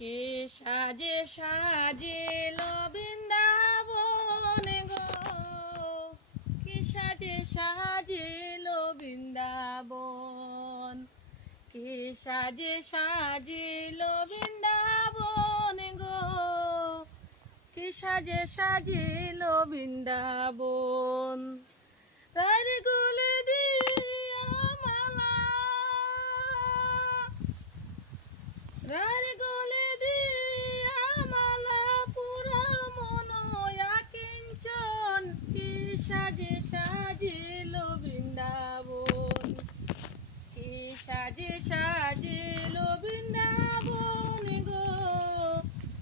কে সাজে সাজিলো বৃন্দাবন গো, কে সাজে সাজিলো বৃন্দাবন, কে সাজে সাজিলো বৃন্দাবন গো, কে সাজে সাজিলো বৃন্দাবন। রায়ের গলে দিয়া মালা, রায়ের গলে দিয়া মালা, পুরা মনয়া কিঞ্চন, কি সাজে সাজিলো বৃন্দাবন, কি সাজে সাজিলো বৃন্দাবন গো,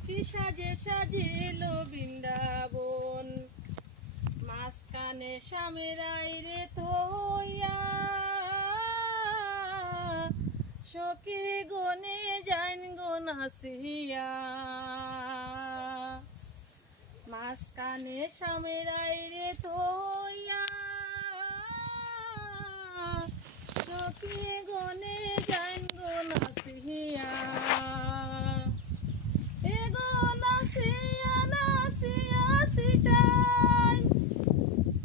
কি সাজে সাজিলো বৃন্দাবন। মাঝখানে স্বামীর আইরে থইয়া, সখী গনে যাইন গো নাচিয়া। মাঝখানে স্বামীর আইরে থইয়া, সখী গনে যাইন গো নাচিয়া। এগো নাচিয়া নাচিয়া সিটাই,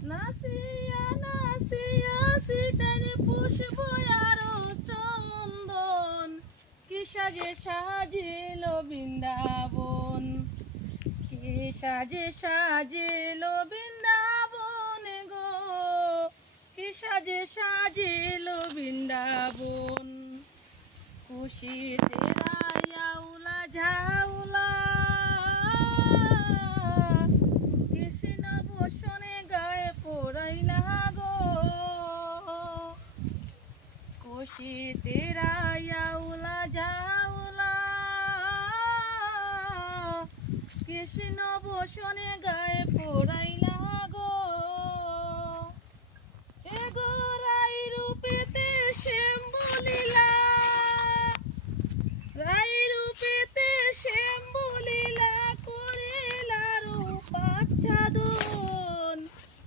নাচিয়া নাচিয়া সিটাই পুষ্প আরো চন্দন, কি সাজে সাজিলো বৃন্দাবন, কি সাজে সাজিলো বৃন্দাবন গো, কি সাজে সাজিলো বৃন্দাবন। খুশিতে রায়াউলা ঝাউলা, কৃষ্ণ বসনে গায়ে পড়াইলা গো, খুশিতে রায়াউলা ঝাউলা, কৃষ্ণ বসনে গায়ে পড়াইলা গো। এগো রাই রূপেতে শ্যামলীলা, রাই রূপেতে শ্যামলীলা করিলা রূপাচ্ছাদন,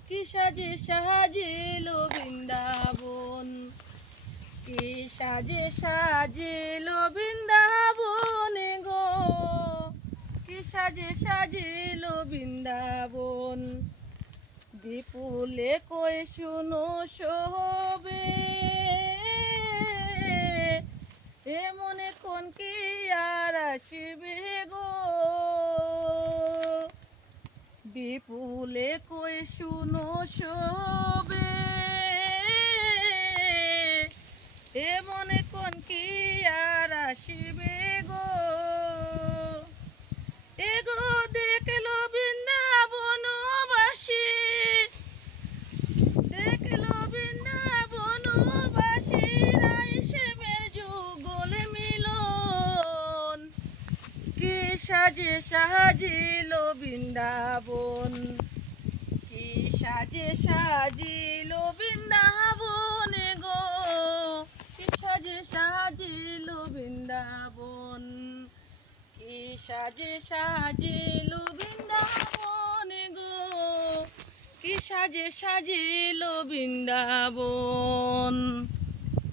কি সাজে সাজিলো বৃন্দাবন, কি সাজে সাজিলো বৃন্দাবন গো, কি সাজে সাজিলো বৃন্দাবন। বিপুলে কই শুনো সোহবে, এ মনে কোন কি আর আসিবে গো। বিপুলে কই শুনো সোহবে, এ মনে কোন কি আর আসিবে গো। এগো দেখলো বৃন্দাবনবাসী, দেখলো বৃন্দাবনবাসী, রাই শ্যামের যুগল মিলন, কি সাজে সাজিলো বৃন্দাবন, কি সাজে সাজিলো বৃন্দাবন গো, কি সাজে সাজিলো বৃন্দাবন, কি সাজে সাজিলো বৃন্দাবন গো, কি সাজে সাজিলো বৃন্দাবন।